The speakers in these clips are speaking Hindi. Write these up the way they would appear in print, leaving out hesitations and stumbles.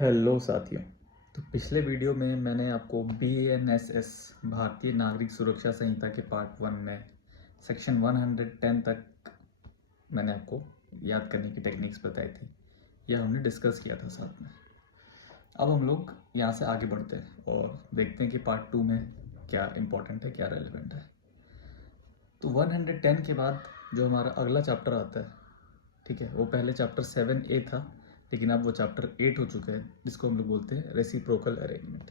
हेलो साथियों। तो पिछले वीडियो में मैंने आपको BNSS भारतीय नागरिक सुरक्षा संहिता के पार्ट 1 में सेक्शन 110 तक मैंने आपको याद करने की टेक्निक्स बताई थी। यह हमने डिस्कस किया था साथ में। अब हम लोग यहाँ से आगे बढ़ते हैं और देखते हैं कि पार्ट 2 में क्या इम्पोर्टेंट है, क्या रेलेवेंट है। तो 110 के बाद जो हमारा अगला चैप्टर आता है, ठीक है, वो पहले चैप्टर 7A था, लेकिन अब वो चैप्टर 8 हो चुका है, जिसको हम लोग बोलते हैं रेसिप्रोकल अरेंजमेंट।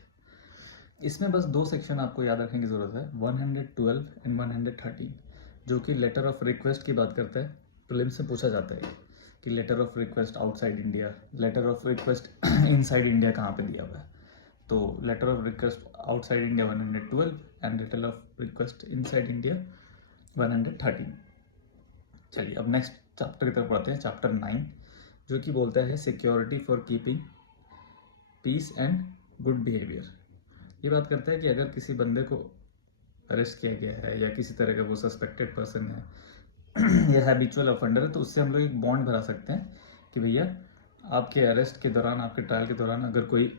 इसमें बस दो सेक्शन आपको याद रखने की ज़रूरत है, 112 एंड 113, जो कि लेटर ऑफ रिक्वेस्ट की बात करता है। प्रीलिम्स से पूछा जाता है कि letter of request outside India, letter of request inside India कहाँ पे दिया हुआ है। तो letter of request outside India 112 and letter of request inside India 113। चलिए अब नेक्स्ट चैप्टर की तरफ पढ़ते हैं, चैप्टर 9, जो कि बोलता है security for keeping peace and good behaviour. ये बात करता है कि अगर किसी बंदे को अरेस्ट किया गया है या किसी तरह का वो सस्पेक्टेड पर्सन है या हैबिचुअल ऑफेंडर है, तो उससे हम लोग एक बॉन्ड बना सकते हैं कि भैया आपके अरेस्ट के दौरान, आपके ट्रायल के दौरान अगर कोई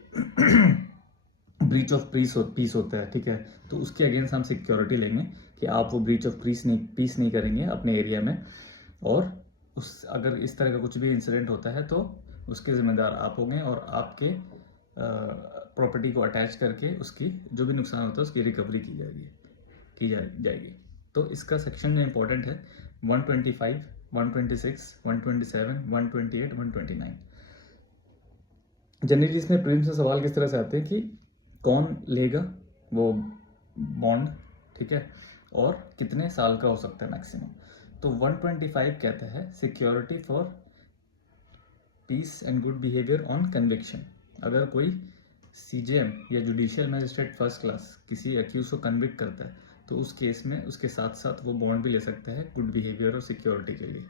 ब्रीच ऑफ पीस होता है, ठीक है, तो उसके अगेंस्ट हम सिक्योरिटी लेंगे कि आप वो ब्रीच ऑफ पीस नहीं करेंगे अपने एरिया में, और उस अगर इस तरह का कुछ भी इंसिडेंट होता है तो उसके ज़िम्मेदार आप होंगे और आपके प्रॉपर्टी को अटैच करके उसकी जो भी नुकसान होता है उसकी रिकवरी की जाएगी। तो इसका सेक्शन जो इम्पोर्टेंट है 125, 126, 127, 128, 129। जनरली इसमें प्रीलिम्स में सवाल किस तरह से आते हैं कि कौन लेगा वो बॉन्ड, ठीक है, और कितने साल का हो सकता है मैक्सिमम। तो 125 कहता है security for piece and good behaviour on conviction. अगर कोई CJM या जुडिशियल मैजिस्ट्रेट फर्स्ट क्लास किसी अक्यूज को कन्विक्ट करता है, तो उस केस में उसके साथ साथ वो बॉन्ड भी ले सकता है गुड बिहेवियर और सिक्योरिटी के लिए।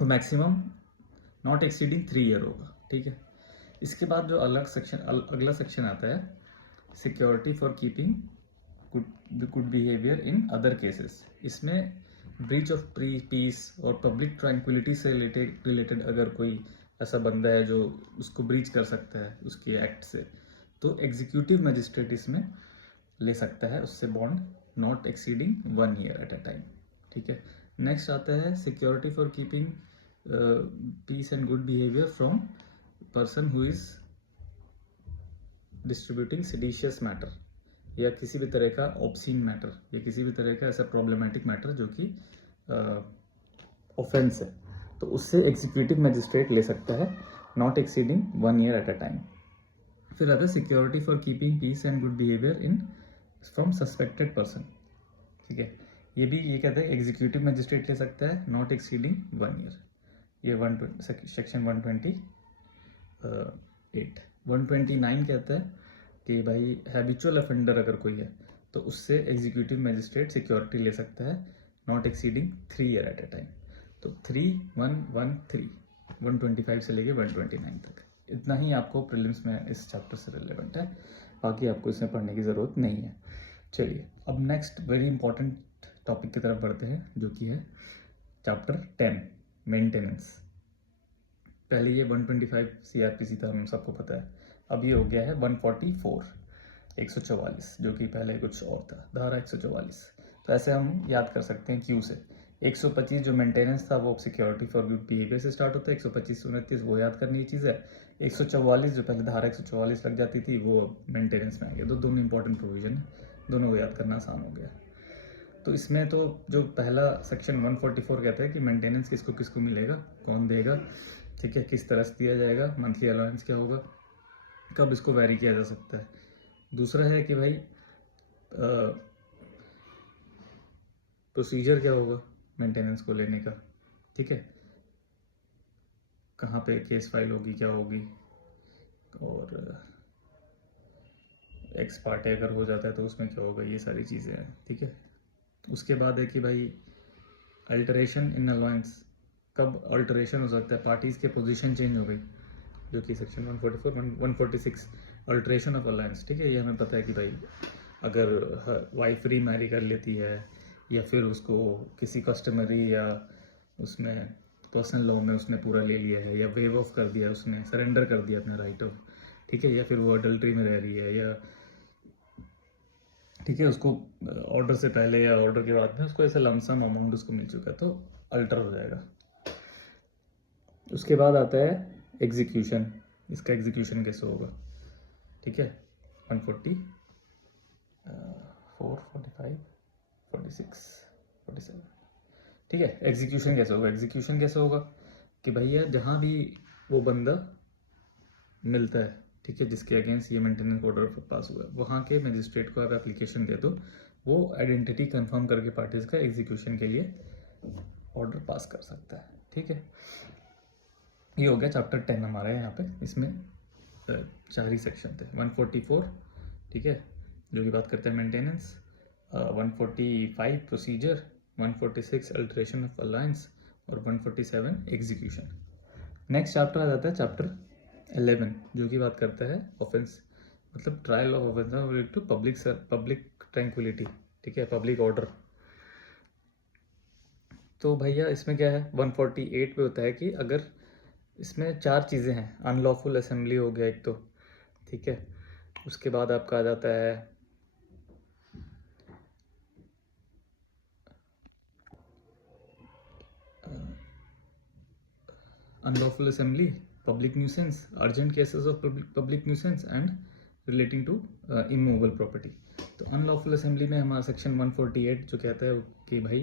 तो मैक्सिमम नॉट एक्सीडिंग 3 ईयर होगा, ठीक है। इसके बाद जो अगला सेक्शन आता है security for keeping good behaviour in other cases. इसमें ब्रीच ऑफ पीस और पब्लिक ट्रैंक्विलिटी से रिलेटेड अगर कोई ऐसा बंदा है जो उसको ब्रीच कर सकता है उसके एक्ट से, तो एग्जीक्यूटिव मजिस्ट्रेट इसमें ले सकता है उससे bond not exceeding 1 year at a time, ठीक है। नेक्स्ट आता है security for keeping peace and good behaviour from person who is distributing seditious matter या किसी भी तरह का ऑब्सीन मैटर या किसी भी तरह का ऐसा प्रॉब्लमेटिक मैटर जो कि ऑफेंस है, तो उससे एग्जीक्यूटिव मजिस्ट्रेट ले सकता है not exceeding 1 year at a time. फिर आता है security for keeping peace and good behaviour in from suspected person, ठीक है। ये कहता है एग्जीक्यूटिव मजिस्ट्रेट ले सकता है नॉट एक्सीडिंग 1 ईयर। ये सेक्शन 128। 129 कहता है कि भाई हैबिचुअल ऑफेंडर अगर कोई है तो उससे एग्जीक्यूटिव मजिस्ट्रेट सिक्योरिटी ले सकता है not exceeding 3 year at a time. तो 3113 125 से लेके 129 तक, इतना ही आपको प्रीलिम्स में इस चैप्टर से रिलेवेंट है, बाकी आपको इसमें पढ़ने की ज़रूरत नहीं है। चलिए अब नेक्स्ट वेरी इंपॉर्टेंट टॉपिक की तरफ बढ़ते हैं, जो कि है चैप्टर 10 मेंटेनेंस। पहले ये 125 CRPC था, हम सबको पता है। अब ये हो गया है 144 144, जो कि पहले कुछ और था, धारा 144। तो ऐसे हम याद कर सकते हैं क्यू से। 125 जो मेंटेनेंस था वो सिक्योरिटी फॉर गुड बिहेवियर से स्टार्ट होता है, 125 से 29 वो याद करने की चीज़ है। 144 जो पहले धारा 144 लग जाती थी वो मेंटेनेंस में आ गया। दोनों इंपॉर्टेंट प्रोविजन है, दोनों को याद करना आसान हो गया। तो इसमें तो जो पहला सेक्शन 144 कहता है कि मेंटेनेंस किसको किसको मिलेगा, कौन देगा, ठीक है, किस तरह से दिया जाएगा, मंथली अलाउंस क्या होगा, कब इसको वैरी किया जा सकता है। दूसरा है कि भाई प्रोसीजर क्या होगा मेंटेनेंस को लेने का, ठीक है, कहाँ पे केस फाइल होगी, क्या होगी, और एक्स पार्टे अगर हो जाता है तो उसमें क्या होगा, ये सारी चीज़ें हैं, ठीक है। उसके बाद है कि भाई अल्टरेशन इन अलाउंस, कब अल्टरेशन हो सकता है, पार्टीज़ के पोजीशन चेंज हो गई, जो कि सेक्शन 144 146 अल्टरेशन ऑफ अलायंस, ठीक है। ये हमें पता है कि भाई अगर वाइफ री मैरी कर लेती है या फिर उसको किसी कस्टमरी या उसमें पर्सनल लॉ में उसने पूरा ले लिया है, या वेव ऑफ कर दिया, उसने सरेंडर कर दिया अपना राइट ऑफ, ठीक है, या फिर वो अडल्ट्री में रह रही है, या ठीक है उसको ऑर्डर से पहले या ऑर्डर के बाद में उसको ऐसा लमसम अमाउंट उसको मिल चुका है, तो अल्टर हो जाएगा। उसके बाद आता है एग्जीक्यूशन। इसका एग्जीक्यूशन कैसे होगा, ठीक है, 140 4 45 46 47, ठीक है। एग्जीक्यूशन कैसे होगा, एग्जीक्यूशन कैसे होगा कि भैया जहाँ भी वो बंदा मिलता है, ठीक है, जिसके अगेंस्ट ये मेंटेनेंस ऑर्डर पास हुआ है, वहाँ के मजिस्ट्रेट को आप एप्लीकेशन दे दो, वो आइडेंटिटी कंफर्म करके पार्टीज का एग्जीक्यूशन के लिए ऑर्डर पास कर सकता है, ठीक है। ये हो गया चैप्टर 10 हमारा यहाँ पे। इसमें 4 ही सेक्शन थे। 144, ठीक है, जो की बात करते हैं maintenance, 145 procedure, 146 alteration of alliance और 147 एग्जीक्यूशन। नेक्स्ट चैप्टर आ जाता है चैप्टर 11, जो की बात करता है ऑफेंस, मतलब trial of offence to public tranquillity, ठीक है, पब्लिक ऑर्डर। तो भैया इसमें क्या है, 148 पे होता है कि अगर इसमें 4 चीज़ें हैं, अनलॉफुल असेंबली हो गया एक तो, ठीक है, उसके बाद आपका आ जाता है unlawful assembly, public nuisance, urgent cases of public nuisance and relating to immovable property. तो अनलॉफुल असेंबली में हमारा सेक्शन 148 जो कहता है कि भाई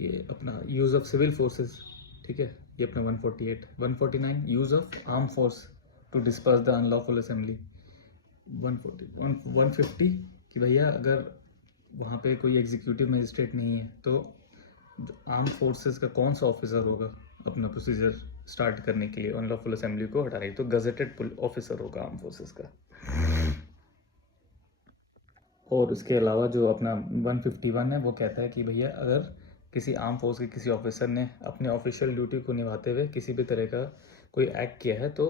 ये अपना यूज़ ऑफ सिविल फोर्सेस, ठीक है, ये अपना 148। 149 use of arm force to disperse the unlawful assembly. 150 कि भैया अगर वहाँ पे कोई एग्जीक्यूटिव मजिस्ट्रेट नहीं है तो आर्म फोर्सेस का कौन सा ऑफिसर होगा अपना प्रोसीजर स्टार्ट करने के लिए अनलॉफुल असेंबली को हटाने, तो गजेटेड ऑफिसर होगा आर्म फोर्सेस का। और उसके अलावा जो अपना 151 है वो कहता है कि भैया अगर किसी आर्म फोर्स के किसी ऑफिसर ने अपने ऑफिशियल ड्यूटी को निभाते हुए किसी भी तरह का कोई एक्ट किया है तो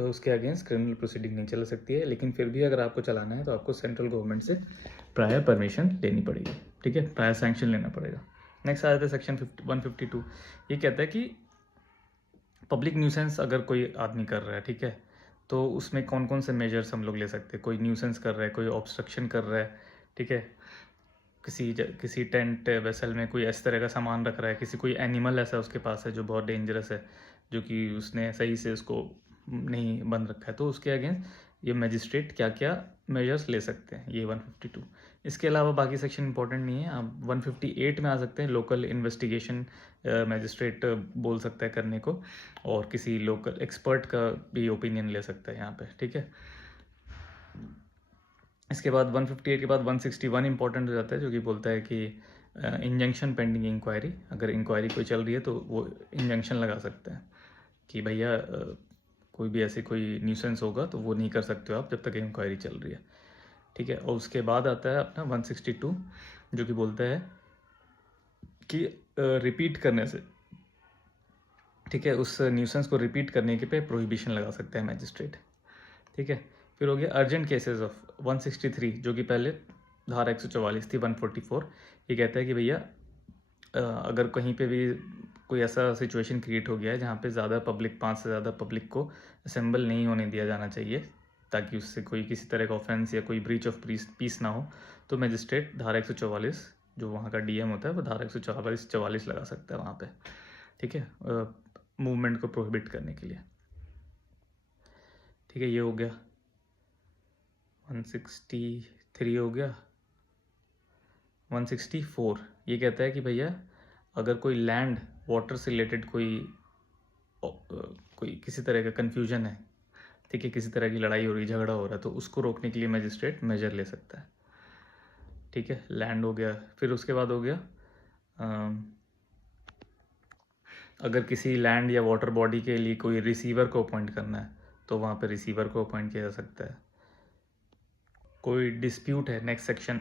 उसके अगेंस्ट क्रिमिनल प्रोसीडिंग नहीं चल सकती है, लेकिन फिर भी अगर आपको चलाना है तो आपको सेंट्रल गवर्नमेंट से प्रायर परमिशन लेनी पड़ेगी, ठीक है, प्रायर सैंक्शन लेना पड़ेगा। नेक्स्ट आ जाता है सेक्शन 152। ये कहता है कि पब्लिक न्यूसेंस अगर कोई आदमी कर रहा है, ठीक है, तो उसमें कौन कौन से मेजर्स हम लोग ले सकते हैं। कोई न्यूसेंस कर रहा है, कोई ऑब्स्ट्रक्शन कर रहा है, ठीक है, किसी टेंट वेसल में कोई इस तरह का सामान रख रहा है, कोई एनिमल ऐसा उसके पास है जो बहुत डेंजरस है, जो कि उसने सही से उसको नहीं बंद रखा है, तो उसके अगेंस्ट ये मजिस्ट्रेट क्या क्या मेजर्स ले सकते हैं, ये 152। इसके अलावा बाकी सेक्शन इंपॉर्टेंट नहीं है। आप 158 में आ सकते हैं, लोकल इन्वेस्टिगेशन मजिस्ट्रेट बोल सकता है करने को, और किसी लोकल एक्सपर्ट का भी ओपिनियन ले सकता है यहाँ पे, ठीक है। इसके बाद 158 के बाद 161 इंपॉर्टेंट हो जाता है, जो कि बोलता है कि इंजंक्शन पेंडिंग इंक्वायरी, अगर इंक्वायरी कोई चल रही है तो वो इंजंक्शन लगा सकते हैं कि भैया कोई भी ऐसे कोई न्यूसेंस होगा तो वो नहीं कर सकते हो आप जब तक इंक्वायरी चल रही है, ठीक है। और उसके बाद आता है अपना 162, जो कि बोलता है कि रिपीट करने से, ठीक है, उस न्यूसेंस को रिपीट करने के पे प्रोहिबिशन लगा सकता है मैजिस्ट्रेट, ठीक है। फिर हो गया अर्जेंट केसेस ऑफ 163, जो कि पहले धारा 144 थी 144। ये कहता है कि भैया अगर कहीं पे भी कोई ऐसा सिचुएशन क्रिएट हो गया है जहाँ पे ज़्यादा पब्लिक, 5 से ज़्यादा पब्लिक को असेंबल नहीं होने दिया जाना चाहिए ताकि उससे कोई किसी तरह का ऑफेंस या कोई ब्रीच ऑफ पीस ना हो, तो मैजिस्ट्रेट धारा 144, जो वहाँ का डीएम होता है, वो धारा 144 लगा सकता है वहाँ पे, ठीक है, मूवमेंट को प्रोहिबिट करने के लिए, ठीक है। ये हो गया 163 हो गया। 164 ये कहता है कि भैया अगर कोई लैंड वाटर से रिलेटेड कोई किसी तरह का कन्फ्यूजन है, ठीक है, किसी तरह की लड़ाई हो रही, झगड़ा हो रहा है, तो उसको रोकने के लिए मैजिस्ट्रेट मेजर ले सकता है, ठीक है। लैंड हो गया। फिर उसके बाद हो गया अगर किसी लैंड या वाटर बॉडी के लिए कोई रिसीवर को अपॉइंट करना है तो वहाँ पे रिसीवर को अपॉइंट किया जा सकता है। कोई डिस्प्यूट है, नेक्स्ट सेक्शन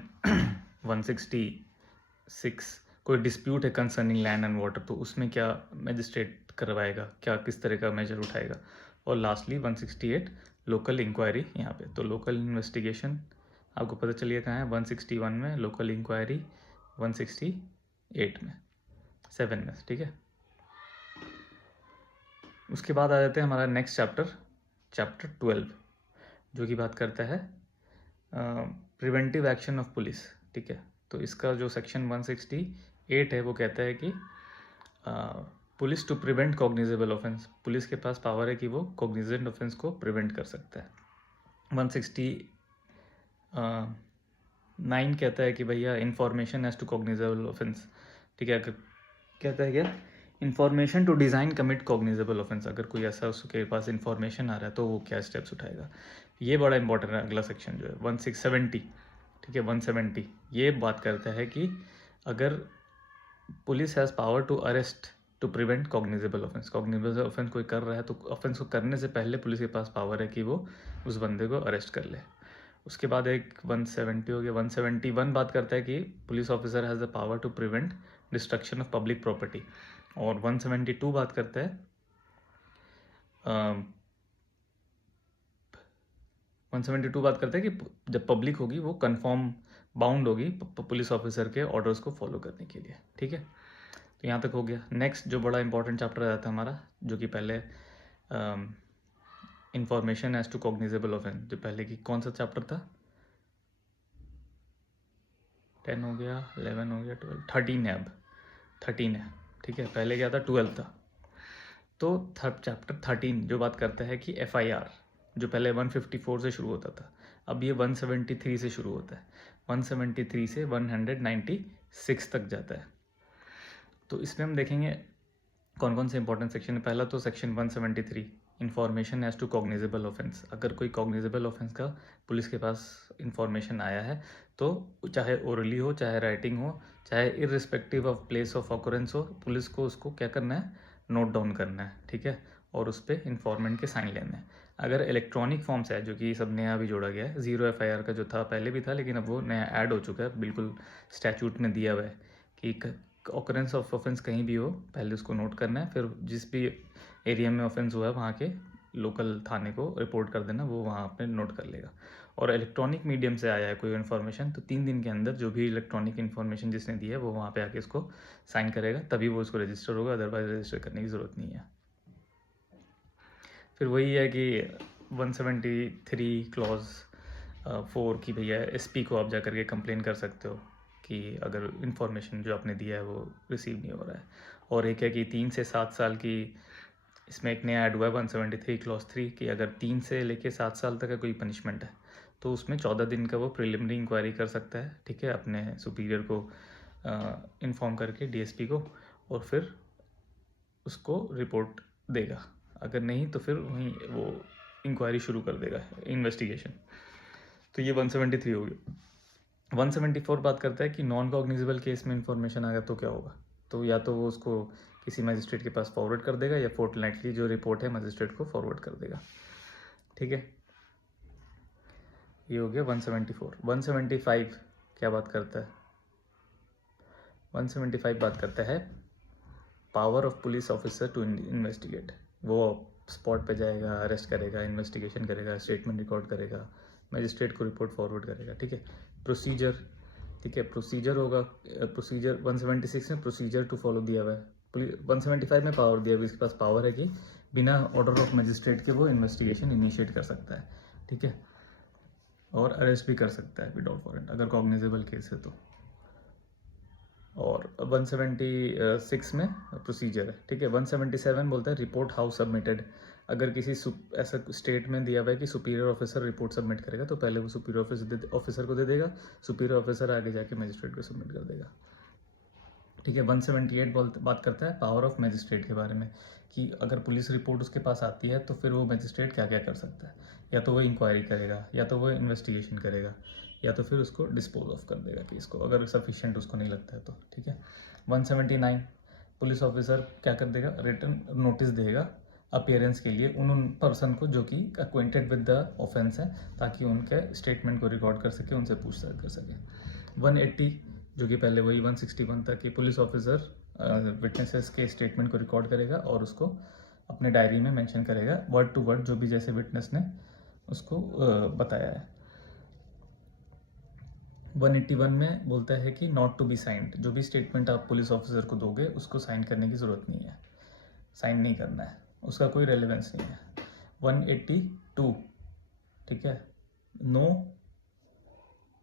166, कोई डिस्प्यूट है कंसर्निंग लैंड एंड वाटर, तो उसमें क्या मैजिस्ट्रेट करवाएगा, क्या किस तरह का मेजर उठाएगा। और लास्टली 168 लोकल इंक्वायरी यहाँ पे, तो लोकल इन्वेस्टिगेशन आपको पता चलिए कहाँ है, 161 में, लोकल इंक्वायरी 168 में, 7 में, ठीक है। उसके बाद आ जाते हैं हमारा नेक्स्ट चैप्टर 12, जो कि बात करता है प्रिवेंटिव एक्शन ऑफ पुलिस, ठीक है। तो इसका जो सेक्शन 168 है वो कहता है कि police to prevent cognizable offence, police के पास पावर है कि वो कॉग्निजेंट ऑफेंस को प्रिवेंट कर सकता है। 169 कहता है कि भैया information as to cognizable offence, ठीक है। कहता है क्या, information to design commit cognizable offence, अगर कोई ऐसा उसके पास इन्फॉर्मेशन आ रहा है तो वो क्या स्टेप्स उठाएगा। ये बड़ा इंपॉर्टेंट है। अगला सेक्शन जो है 1670, ठीक है, 170 ये बात करता है कि अगर police has power to arrest to prevent cognizable offence, cognizable offence कोई कर रहा है तो ऑफेंस को करने से पहले पुलिस के पास पावर है कि वो उस बंदे को अरेस्ट कर ले। उसके बाद एक 170 हो गया। 171 बात करता है कि police officer has the power to prevent destruction of public property. और 172 बात करता है 172 बात करता है कि जब पब्लिक होगी वो कन्फर्म बाउंड होगी पुलिस ऑफिसर के ऑर्डर्स को फॉलो करने के लिए, ठीक है। तो यहाँ तक हो गया। नेक्स्ट जो बड़ा इंपॉर्टेंट चैप्टर आ जाता है हमारा, जो कि पहले information as to cognizable offence, जो पहले की कौन सा चैप्टर था, 10 हो गया, 11 हो गया, 12, 13 है, अब 13 है, ठीक है। पहले क्या था, 12 था। तो चैप्टर 13 जो बात करता है कि FIR, जो पहले 154 से शुरू होता था, अब ये 173 से शुरू होता है। 173 से 196 तक जाता है। तो इसमें हम देखेंगे कौन कौन से इंपॉर्टेंट सेक्शन है। पहला तो section 173, information as to cognizable offence, अगर कोई कॉग्निजेबल ऑफेंस का पुलिस के पास इंफॉर्मेशन आया है तो चाहे ओरली हो चाहे राइटिंग हो चाहे irrespective of place of occurrence हो, पुलिस को उसको क्या करना है, नोट डाउन करना है, ठीक है। और उस पर इंफॉर्मेंट के साइन लेने हैं। अगर इलेक्ट्रॉनिक फॉर्म से है, जो कि सब नया भी जोड़ा गया है, 0 FIR का जो था पहले भी था लेकिन अब वो नया ऐड हो चुका है, बिल्कुल स्टैचूट में दिया हुआ है कि ऑकरेंस ऑफ ऑफेंस कहीं भी हो पहले उसको नोट करना है, फिर जिस भी एरिया में ऑफेंस हुआ है वहाँ के लोकल थाने को रिपोर्ट कर देना, वो वहाँ पे नोट कर लेगा। और इलेक्ट्रॉनिक मीडियम से आया है कोई इन्फॉर्मेशन तो 3 दिन के अंदर जो भी इलेक्ट्रॉनिक इन्फॉर्मेशन जिसने दी है वो वहाँ पे आके इसको साइन करेगा, तभी वो उसको रजिस्टर होगा, अदरवाइज रजिस्टर करने की ज़रूरत नहीं है। फिर वही है कि 173 क्लॉज 4 की भैया SP को आप जा करके कंप्लेन कर सकते हो कि अगर इन्फॉर्मेशन जो आपने दिया है वो रिसीव नहीं हो रहा है। और एक है कि 3 से 7 साल की, इसमें एक नया ऐड हुआ है 173 क्लॉज 3 कि अगर 3 से लेके 7 साल तक का कोई पनिशमेंट है तो उसमें 14 दिन का वो प्रिलिमिनरी इंक्वायरी कर सकता है, ठीक है, अपने सुपीरियर को इन्फॉर्म करके DSP को, और फिर उसको रिपोर्ट देगा। अगर नहीं तो फिर वहीं वो इंक्वायरी शुरू कर देगा, इन्वेस्टिगेशन। तो ये 173 हो गया। 174 बात करता है कि नॉन कॉग्निजेबल केस में इंफॉर्मेशन आ गया तो क्या होगा। तो या तो वो उसको किसी मजिस्ट्रेट के पास फॉरवर्ड कर देगा या फोर्टनाइटली जो रिपोर्ट है मजिस्ट्रेट को फॉरवर्ड कर देगा, ठीक है। ये हो गया 174। 175 क्या बात करता है, 175 बात करता है power of police officer to investigate. वो स्पॉट पे जाएगा, अरेस्ट करेगा, इन्वेस्टिगेशन करेगा, स्टेटमेंट रिकॉर्ड करेगा, मजिस्ट्रेट को रिपोर्ट फॉरवर्ड करेगा, ठीक है। प्रोसीजर, ठीक है, प्रोसीजर होगा। प्रोसीजर 176 में प्रोसीजर टू फॉलो दिया हुआ है। 175 में पावर दिया हुआ, इसके पास पावर है कि बिना ऑर्डर ऑफ मजिस्ट्रेट के वो इन्वेस्टिगेशन इनिशिएट कर सकता है, ठीक है, और अरेस्ट भी कर सकता है विदाउट वारंट अगर कॉग्निजेबल केस है तो। और 176 में प्रोसीजर है, ठीक है। 177 बोलता है रिपोर्ट हाउ सबमिटेड। अगर किसी ऐसा स्टेट में दिया हुआ है कि सुपीरियर ऑफिसर रिपोर्ट सबमिट करेगा तो पहले वो सुपीरियर ऑफिसर को दे देगा, सुपीरियर ऑफिसर आगे जाके मजिस्ट्रेट को सबमिट कर देगा, ठीक है। 178 बात करता है पावर ऑफ मजिस्ट्रेट के बारे में कि अगर पुलिस रिपोर्ट उसके पास आती है तो फिर वो मजिस्ट्रेट क्या क्या कर सकता है, या तो वो इंक्वायरी करेगा, या तो वो इन्वेस्टिगेशन करेगा, या तो फिर उसको डिस्पोज ऑफ कर देगा केस को अगर सफिशिएंट उसको नहीं लगता है तो, ठीक है। 179 पुलिस ऑफिसर क्या कर देगा, रिटर्न नोटिस देगा अपीयरेंस के लिए उन पर्सन को जो कि अक्वेंटेड विद द ऑफेंस है, ताकि उनके स्टेटमेंट को रिकॉर्ड कर सके, उनसे पूछताछ कर सके। 180 जो कि पहले वही 161 था कि पुलिस ऑफिसर विटनेसेस के स्टेटमेंट को रिकॉर्ड करेगा और उसको अपने डायरी में मेंशन करेगा वर्ड टू वर्ड, जो भी जैसे विटनेस ने उसको बताया है। 181 में बोलता है कि नॉट टू बी साइंड, जो भी स्टेटमेंट आप पुलिस ऑफिसर को दोगे उसको साइन करने की ज़रूरत नहीं है, साइन नहीं करना है, उसका कोई रेलेवेंस नहीं है। 182, ठीक है, नो,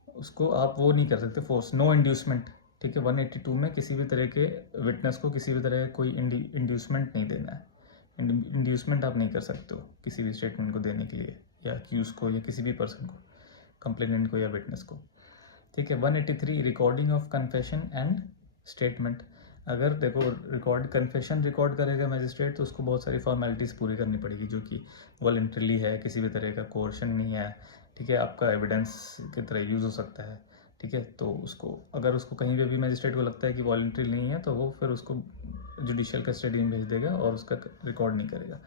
उसको आप वो नहीं कर सकते फोर्स, नो इंड्यूसमेंट, ठीक है। 182 में किसी भी तरह के विटनेस को किसी भी तरह कोई इंड्यूसमेंट नहीं देना है, इंड्यूसमेंट आप नहीं कर सकते हो किसी भी स्टेटमेंट को देने के लिए, या अक्यूज को या किसी भी पर्सन को, कंप्लेनेंट को या विटनेस को, ठीक है। 183 recording of confession and statement, अगर देखो रिकॉर्ड कन्फेशन रिकॉर्ड करेगा मैजिस्ट्रेट तो उसको बहुत सारी फॉर्मेलिटीज़ पूरी करनी पड़ेगी, जो कि वॉलंटरली है, किसी भी तरह का कोर्शन नहीं है, ठीक है, आपका एविडेंस की तरह यूज़ हो सकता है, ठीक है। तो उसको अगर उसको कहीं पे भी मैजिस्ट्रेट को लगता है कि वॉलंटरी नहीं है तो वो फिर उसको जुडिशियल कस्टडी में भेज देगा और उसका रिकॉर्ड नहीं करेगा।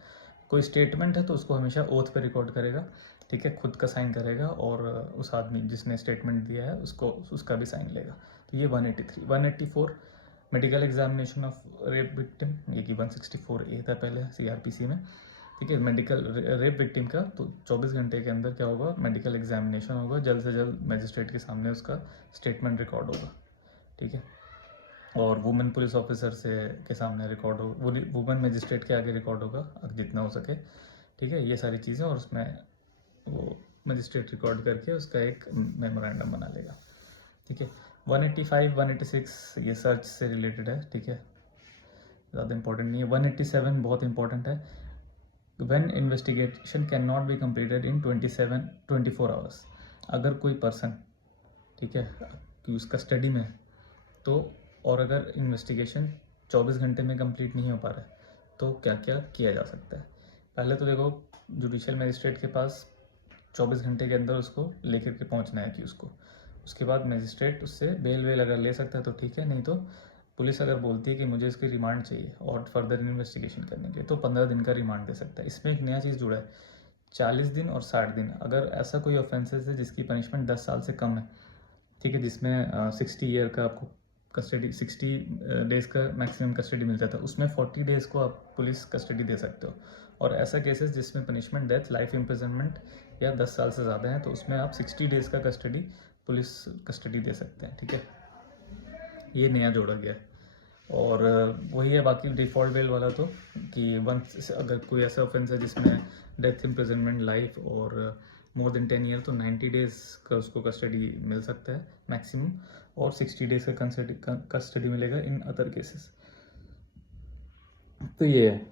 कोई स्टेटमेंट है तो उसको हमेशा ओथ पे रिकॉर्ड करेगा, ठीक है, खुद का साइन करेगा और उस आदमी जिसने स्टेटमेंट दिया है उसको उसका भी साइन लेगा। तो ये 183। 184 medical examination of rape victim, ये कि 164A था पहले CRPC में, ठीक है। मेडिकल रेप विक्टिम का तो 24 घंटे के अंदर क्या होगा, मेडिकल एग्जामिनेशन होगा, जल्द से जल्द मैजिस्ट्रेट के सामने उसका स्टेटमेंट रिकॉर्ड होगा, ठीक है। और वुमेन पुलिस ऑफिसर से के सामने रिकॉर्ड हो, वुमेन मजिस्ट्रेट के आगे रिकॉर्ड होगा जितना हो सके, ठीक है। ये सारी चीज़ें, और उसमें वो मजिस्ट्रेट रिकॉर्ड करके उसका एक मेमोरेंडम बना लेगा, ठीक है। 185 186 ये सर्च से रिलेटेड है, ठीक है, ज़्यादा इंपॉर्टेंट नहीं है। 187 बहुत इंपॉर्टेंट है, when investigation can not be completed in 24 hours, अगर कोई पर्सन, ठीक है, कि उसका स्टडी में है तो, और अगर इन्वेस्टिगेशन 24 घंटे में कंप्लीट नहीं हो पा रहा है तो क्या क्या किया जा सकता है। पहले तो देखो जुडिशियल मजिस्ट्रेट के पास 24 घंटे के अंदर उसको लेकर के पहुंचना है कि उसको, उसके बाद मजिस्ट्रेट उससे बेल वेल अगर ले सकता है तो ठीक है, नहीं तो पुलिस अगर बोलती है कि मुझे इसकी रिमांड चाहिए और फर्दर इन्वेस्टिगेशन करने के लिए तो 15 दिन का रिमांड दे सकता है। इसमें एक नया चीज़ जुड़ा है, 40 दिन और 60 दिन। अगर ऐसा कोई ऑफेंसेस है जिसकी पनिशमेंट 10 साल से कम है, ठीक है, जिसमें 60 ईयर का आपको कस्टडी, 60 डेज़ का मैक्सिमम कस्टडी मिल जाता है, उसमें 40 डेज़ को आप पुलिस कस्टडी दे सकते हो। और ऐसा केसेस जिसमें पनिशमेंट डेथ, लाइफ इम्प्रिजनमेंट या 10 साल से ज़्यादा है तो उसमें आप 60 डेज़ का कस्टडी पुलिस कस्टडी दे सकते हैं, ठीक है। ये नया जोड़ा गया है। और वही है बाकी डिफ़ॉल्ट बेल वाला तो, कि वंस अगर कोई ऐसा ऑफेंस है जिसमें डेथ, इम्प्रिजनमेंट, लाइफ और मोर देन 10 ईयर तो 90 डेज़ का उसको कस्टडी मिल सकता है मैक्सिमम, और 60 डेज़ का कस्टडी मिलेगा इन अदर केसेस। तो ये है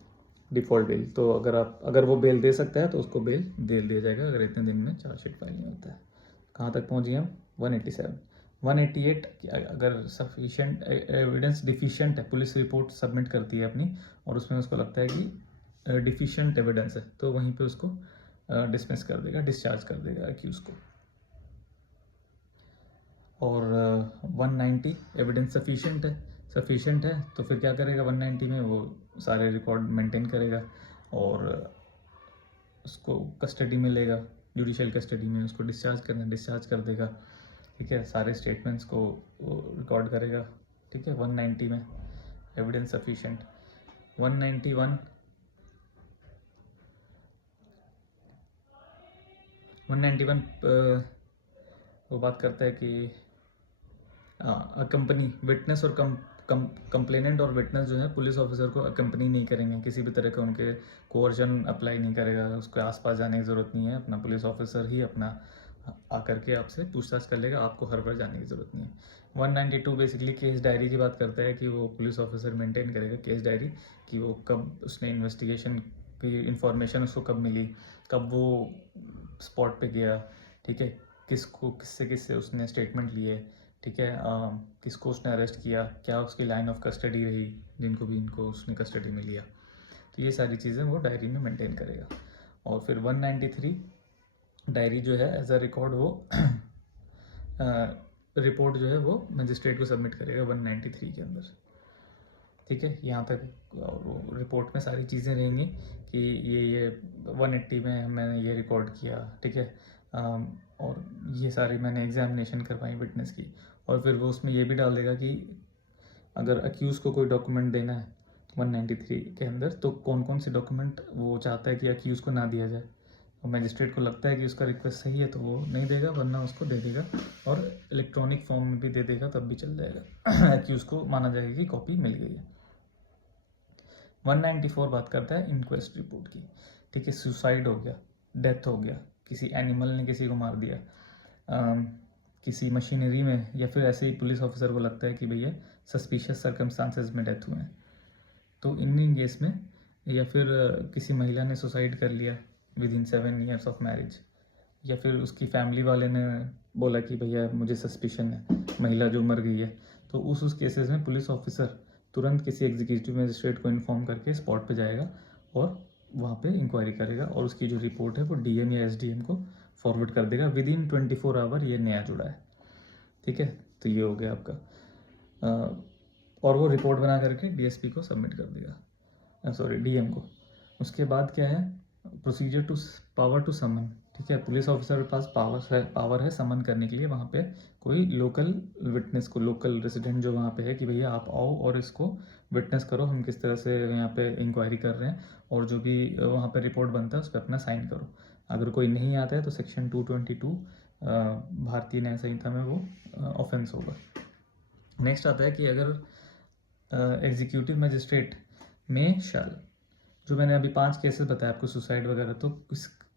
डिफ़ॉल्ट बेल। तो अगर वो बेल दे सकता है तो उसको बेल दे दिया जाएगा अगर इतने दिन में चार्जशीट फाइल नहीं होता है। कहाँ तक पहुँचे हम? 187। 188 अगर सफिशिएंट एविडेंस डिफिशिएंट है, पुलिस रिपोर्ट सबमिट करती है अपनी और उसमें उसको लगता है कि डिफिशिएंट एविडेंस है तो वहीं पे उसको डिसमिस कर देगा, डिस्चार्ज कर देगा अक्यूज को। और 190 एविडेंस सफिशिएंट है तो फिर क्या करेगा, 190 में वो सारे रिकॉर्ड मेंटेन करेगा और उसको कस्टडी में लेगा, जुडिशियल कस्टडी में उसको डिस्चार्ज कर देगा, ठीक है। सारे स्टेटमेंट्स को रिकॉर्ड करेगा, ठीक है। 190 में एविडेंस सफिशिएंट। 191 वो बात करता है कि कंपनी विटनेस और कंप्लेनेंट और विटनेस जो है पुलिस ऑफिसर को अकम्पनी नहीं करेंगे, किसी भी तरह का उनके कोवर्जन अप्लाई नहीं करेगा, उसके आसपास जाने की ज़रूरत नहीं है, अपना पुलिस ऑफिसर ही अपना आकर के आपसे पूछताछ कर लेगा, आपको हर बार जाने की ज़रूरत नहीं है। 192 बेसिकली केस डायरी की बात करता है कि वो पुलिस ऑफिसर मेंटेन करेगा केस डायरी, कि वो कब उसने इन्वेस्टिगेशन की इंफॉर्मेशन उसको कब मिली, कब वो स्पॉट पे गया, ठीक है, किससे उसने स्टेटमेंट लिए, ठीक है, किसको उसने अरेस्ट किया, क्या उसकी लाइन ऑफ कस्टडी रही, जिनको भी इनको उसने कस्टडी में लिया, तो ये सारी चीज़ें वो डायरी में मेंटेन करेगा। और फिर 193 डायरी जो है एज अ रिकॉर्ड वो रिपोर्ट जो है वो मजिस्ट्रेट को सबमिट करेगा 193 के अंदर, ठीक है। यहाँ तक रिपोर्ट में सारी चीज़ें रहेंगी कि ये 180 में मैंने ये रिकॉर्ड किया, ठीक है, और ये सारी मैंने एग्जामिनेशन करवाई विटनेस की, और फिर वो उसमें ये भी डाल देगा कि अगर अक्यूज़ को कोई डॉक्यूमेंट देना है 193 के अंदर तो कौन कौन से डॉक्यूमेंट वो चाहता है कि अक्यूज़ को ना दिया जाए, और मैजिस्ट्रेट को लगता है कि उसका रिक्वेस्ट सही है तो वो नहीं देगा, वरना उसको दे देगा, और इलेक्ट्रॉनिक फॉर्म में भी दे देगा तब भी चल जाएगा कि उसको माना जाएगा कि कॉपी मिल गई है। 194 बात करता है इंक्वेस्ट रिपोर्ट की। ठीक है, सुसाइड हो गया, डेथ हो गया, किसी एनिमल ने किसी को मार दिया, किसी मशीनरी में, या फिर ऐसे ही पुलिस ऑफिसर को लगता है कि भैया सस्पिशियस सर्कमस्टांसेस में डेथ हुए हैं, तो इन केस में, या फिर किसी महिला ने सुसाइड कर लिया with in 7 years of marriage, या फिर उसकी फैमिली वाले ने बोला कि भैया मुझे सस्पिशन है महिला जो मर गई है, तो उस केसेस में पुलिस ऑफिसर तुरंत किसी एग्जीक्यूटिव मजिस्ट्रेट को इन्फॉर्म करके स्पॉट पे जाएगा और वहाँ पे इंक्वायरी करेगा, और उसकी जो रिपोर्ट है वो डीएम या एसडीएम को फॉरवर्ड कर देगा विद इन 24 आवर। ये नया जुड़ा है। ठीक है, तो ये हो गया आपका, और वो रिपोर्ट बना करके डीएसपी को सबमिट कर देगा, सॉरी डीएम को। उसके बाद क्या है, procedure to power to someone. ठीक है, पुलिस ऑफिसर के पास पावर है समन करने के लिए वहाँ पे कोई लोकल विटनेस को, लोकल रेसिडेंट जो वहाँ पे है, कि भैया आप आओ और इसको विटनेस करो, हम किस तरह से यहाँ पे इंक्वायरी कर रहे हैं, और जो भी वहाँ पे रिपोर्ट बनता है उस पर अपना साइन करो। अगर कोई नहीं आता है तो सेक्शन 222 भारतीय न्याय संहिता में वो ऑफेंस होगा। नेक्स्ट आता है कि अगर एग्जीक्यूटिव मजिस्ट्रेट में शैल, जो मैंने अभी 5 केसेस बताया आपको सुसाइड वगैरह, तो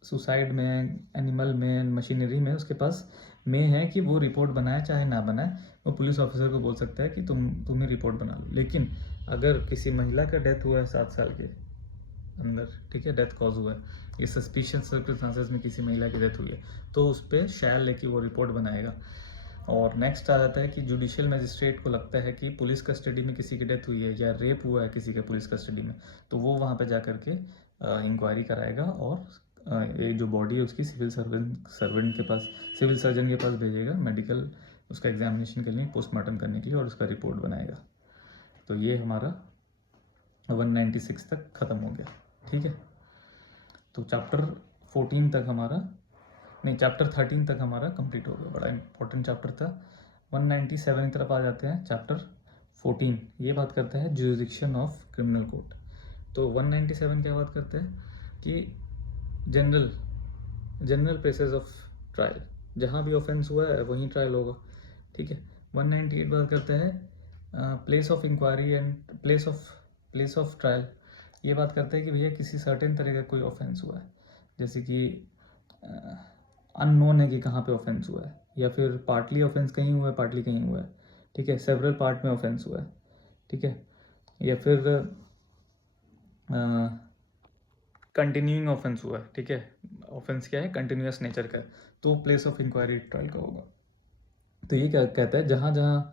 सुसाइड में, एनिमल में, मशीनरी में उसके पास में है कि वो रिपोर्ट बनाए चाहे ना बनाए, वो पुलिस ऑफिसर को बोल सकता है कि तुम ही रिपोर्ट बना लो। लेकिन अगर किसी महिला का डेथ हुआ है 7 साल के अंदर, ठीक है, डेथ कॉज हुआ है, ये सस्पिशियस सर्कमस्टांसेस में किसी महिला की डेथ हुई है, तो उस पर शैल लेके वो रिपोर्ट बनाएगा। और नेक्स्ट आ जाता है कि जुडिशियल मजिस्ट्रेट को लगता है कि पुलिस कस्टडी में किसी की डेथ हुई है या रेप हुआ है किसी के पुलिस कस्टडी में, तो वो वहाँ पे जा कर के इंक्वायरी कराएगा, और ये जो बॉडी है उसकी सिविल सर्वेंट के पास, सिविल सर्जन के पास भेजेगा मेडिकल उसका एग्जामिनेशन के लिए, पोस्टमार्टम करने के लिए, और उसका रिपोर्ट बनाएगा। तो ये हमारा 196 तक ख़त्म हो गया। ठीक है, तो चैप्टर 14 तक हमारा, नहीं चैप्टर 13 तक हमारा कंप्लीट हो गया। बड़ा इंपॉर्टेंट चैप्टर था। 197 की तरफ आ जाते हैं। चैप्टर 14 ये बात करता है जुरिडिक्शन ऑफ क्रिमिनल कोर्ट। तो 197 क्या बात करते हैं कि जनरल प्लेसेस ऑफ ट्रायल, जहाँ भी ऑफेंस हुआ है वहीं ट्रायल होगा। ठीक है, 198 बात करता है place of inquiry and place of trial. ये बात करता है कि भैया किसी सर्टेन तरह का कोई ऑफेंस हुआ है, जैसे कि अननोन है कि कहाँ पे ऑफेंस हुआ है, या फिर पार्टली ऑफेंस कहीं हुआ है, पार्टली कहीं हुआ है। ठीक है, सेवरल पार्ट में ऑफेंस हुआ है। ठीक है, या फिर कंटिन्यूइंग ऑफेंस हुआ है। ठीक है, ऑफेंस क्या है, कंटिन्यूअस नेचर का है, तो प्लेस ऑफ इंक्वायरी ट्रायल का होगा। तो ये क्या कहता है, जहाँ जहाँ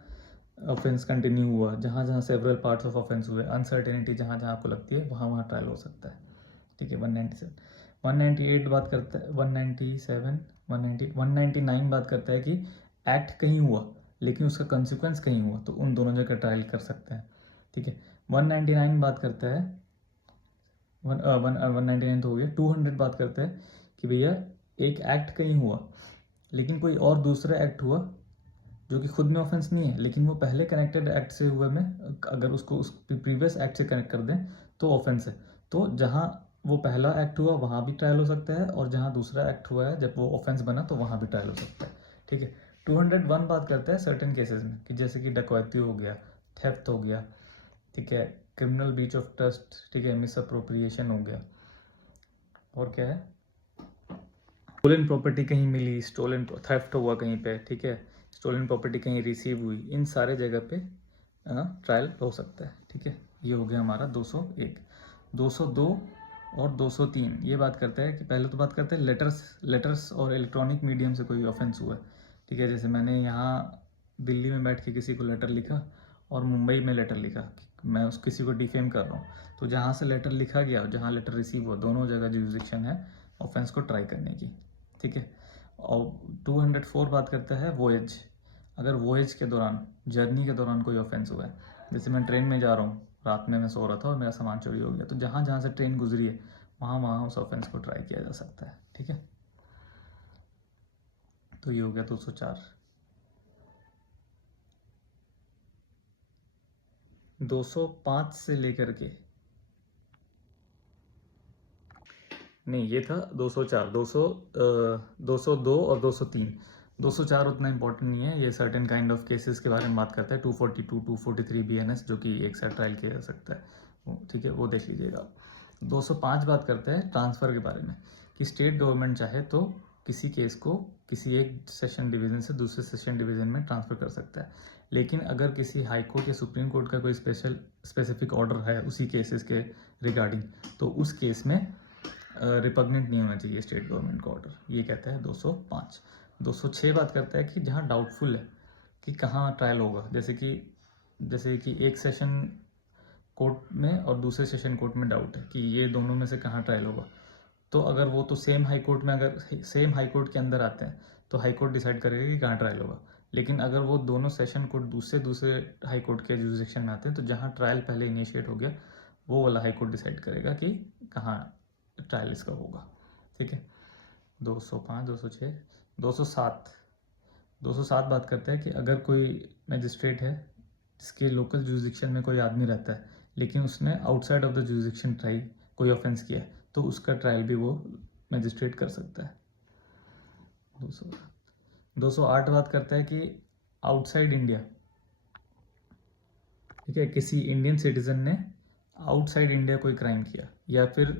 ऑफेंस कंटिन्यू हुआ, जहाँ जहाँ सेवरल पार्ट्स ऑफ ऑफेंस हुए, अनसर्टेनिटी जहाँ जहाँ आपको लगती है वहाँ वहाँ ट्रायल हो सकता है। ठीक है, 197 198 बात करता है, 197 199 बात करता है कि एक्ट कहीं हुआ लेकिन उसका कंसिक्वेंस कहीं हुआ, तो उन दोनों जगह ट्रायल कर सकते हैं। ठीक है, 199 बात करता है 199 तो हो गया। 200 बात करता है कि भैया एक एक्ट कहीं हुआ लेकिन कोई और दूसरा एक्ट हुआ जो कि खुद में ऑफेंस नहीं है, लेकिन वो पहले कनेक्टेड एक्ट से हुए में, अगर उसको उस प्रीवियस एक्ट से कनेक्ट कर दें तो ऑफेंस है। तो जहाँ वो पहला एक्ट हुआ वहाँ भी ट्रायल हो सकता है, और जहाँ दूसरा एक्ट हुआ है जब वो ऑफेंस बना तो वहाँ भी ट्रायल हो सकता है। ठीक है, 201 बात करता है सर्टेन केसेस में, कि जैसे कि डकैती हो गया, थेफ्ट हो गया, ठीक है, क्रिमिनल ब्रीच ऑफ ट्रस्ट, ठीक है, मिस अप्रोप्रिएशन हो गया, और क्या है, स्टोलन प्रॉपर्टी कहीं मिली, स्टोलन थेफ्ट हुआ कहीं पे, ठीक है, स्टोलन प्रॉपर्टी कहीं रिसीव हुई, इन सारे जगह पे ट्रायल हो सकता है। ठीक है, ये हो गया हमारा 201। 202 और 203 ये बात करता है कि पहले तो बात करते हैं लेटर्स और इलेक्ट्रॉनिक मीडियम से कोई ऑफेंस हुआ है। ठीक है, जैसे मैंने यहाँ दिल्ली में बैठ के किसी को लेटर लिखा और मुंबई में लेटर लिखा कि मैं उस किसी को डिफेम कर रहा हूँ, तो जहाँ से लेटर लिखा गया और जहाँ लेटर रिसीव हुआ दोनों जगह जुरिडिक्शन है ऑफेंस को ट्राई करने की। ठीक है, और 204 बात करता है वोएज। अगर वोएज के दौरान, जर्नी के दौरान कोई ऑफेंस हुआ है, जैसे मैं ट्रेन में जा रहा हूँ, रात में मैं सो रहा था और मेरा सामान चोरी हो गया, तो जहाँ जहाँ से ट्रेन गुजरी है वहाँ वहाँ उस ऑफेंस को ट्राई किया जा सकता है। ठीक है, तो ये हो गया 204। 205 से लेकर के नहीं, ये था 204, 202 और 203। 204 उतना इंपॉर्टेंट नहीं है, ये सर्टेन काइंड ऑफ केसेस के बारे में बात करता है। 242, 243 BNS जो कि एक साथ ट्रायल किया जा सकता है, ठीक है, वो देख लीजिएगा आप। 205 बात करता है ट्रांसफ़र के बारे में, कि स्टेट गवर्नमेंट चाहे तो किसी केस को किसी एक सेशन डिवीज़न से दूसरे सेशन डिवीज़न में ट्रांसफ़र कर सकता है, लेकिन अगर किसी हाई कोर्ट या सुप्रीम कोर्ट का कोई स्पेसिफिक ऑर्डर है उसी केसेस के रिगार्डिंग, तो उस केस में रिपग्नेंट नहीं होना चाहिए स्टेट गवर्नमेंट का ऑर्डर, ये कहता है 205। 206 बात करता है कि जहाँ डाउटफुल है कि कहाँ ट्रायल होगा, जैसे कि एक सेशन कोर्ट में और दूसरे सेशन कोर्ट में डाउट है कि ये दोनों में से कहाँ ट्रायल होगा, तो अगर वो तो सेम हाई कोर्ट में, अगर सेम हाई कोर्ट के अंदर आते हैं तो हाई कोर्ट डिसाइड करेगा कि कहाँ ट्रायल होगा। लेकिन अगर वो दोनों सेशन कोर्ट दूसरे हाई कोर्ट के जुरिसडिक्शन में आते हैं, तो जहाँ ट्रायल पहले इनिशिएट हो गया वो वाला हाई कोर्ट डिसाइड करेगा कि कहाँ ट्रायल इसका होगा, ठीक है। 205, 206, 207। 207 बात करता है कि अगर कोई मैजिस्ट्रेट है जिसके लोकल जुरिसडिक्शन में कोई आदमी रहता है, लेकिन उसने outside of the jurisdiction try कोई ऑफेंस किया है, तो उसका ट्रायल भी वो मैजिस्ट्रेट कर सकता है। 208 बात करता है कि आउटसाइड इंडिया, ठीक है, किसी इंडियन सिटीजन ने आउटसाइड इंडिया कोई क्राइम किया, या फिर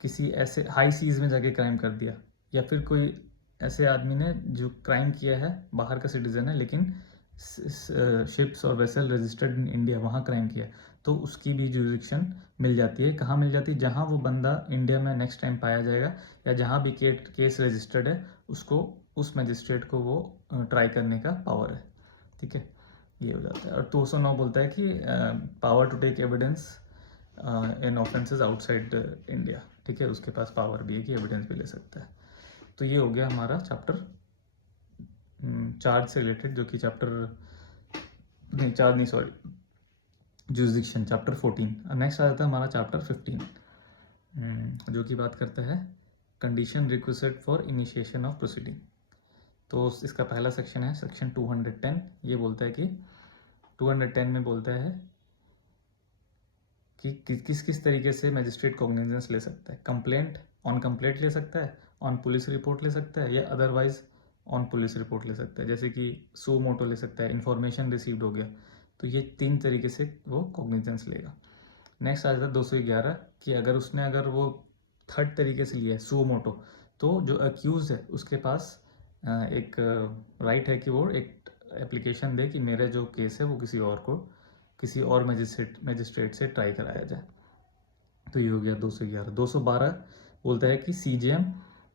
किसी ऐसे हाई सीज में जाके क्राइम कर दिया, या फिर कोई ऐसे आदमी ने जो क्राइम किया है, बाहर का सिटीजन है लेकिन शिप्स और वेसल रजिस्टर्ड इन इंडिया, वहाँ क्राइम किया, तो उसकी भी जुरिसडिक्शन मिल जाती है। कहाँ मिल जाती है? जहाँ वो बंदा इंडिया में नेक्स्ट टाइम पाया जाएगा, या जहाँ भी केस रजिस्टर्ड है, उसको उस मजिस्ट्रेट को वो ट्राई करने का पावर है, ठीक है, ये हो जाता है। और 209 बोलता है कि power to take evidence in offences outside India, ठीक है, उसके पास पावर भी है कि एविडेंस भी ले सकता है। तो ये हो गया हमारा चैप्टर चार्ज से रिलेटेड, जो कि जुरिसडिक्शन चैप्टर 14। नेक्स्ट आ जाता है हमारा चैप्टर 15, जो कि बात करता है condition requisite for initiation of proceeding. तो इसका पहला सेक्शन है सेक्शन 210। ये बोलता है कि 210 में बोलता है कि किस किस तरीके से मजिस्ट्रेट कॉग्निजेंस ले सकता है। ऑन कंप्लेंट ले सकता है, ऑन पुलिस रिपोर्ट ले सकता है, या अदरवाइज ऑन पुलिस रिपोर्ट ले सकता है, जैसे कि सो मोटो ले सकता है, इन्फॉर्मेशन रिसीव्ड हो गया। तो ये 3 तरीके से वो कॉग्निजेंस लेगा। नेक्स्ट आ जाता है 211 कि अगर वो थर्ड तरीके से लिया है, सो मोटो, तो जो अक्यूज है उसके पास एक राइट है कि वो एक एप्लीकेशन दे कि मेरा जो केस है वो किसी और मजिस्ट्रेट से ट्राई कराया जाए। तो ये हो गया 211। 212 बोलता है कि CJM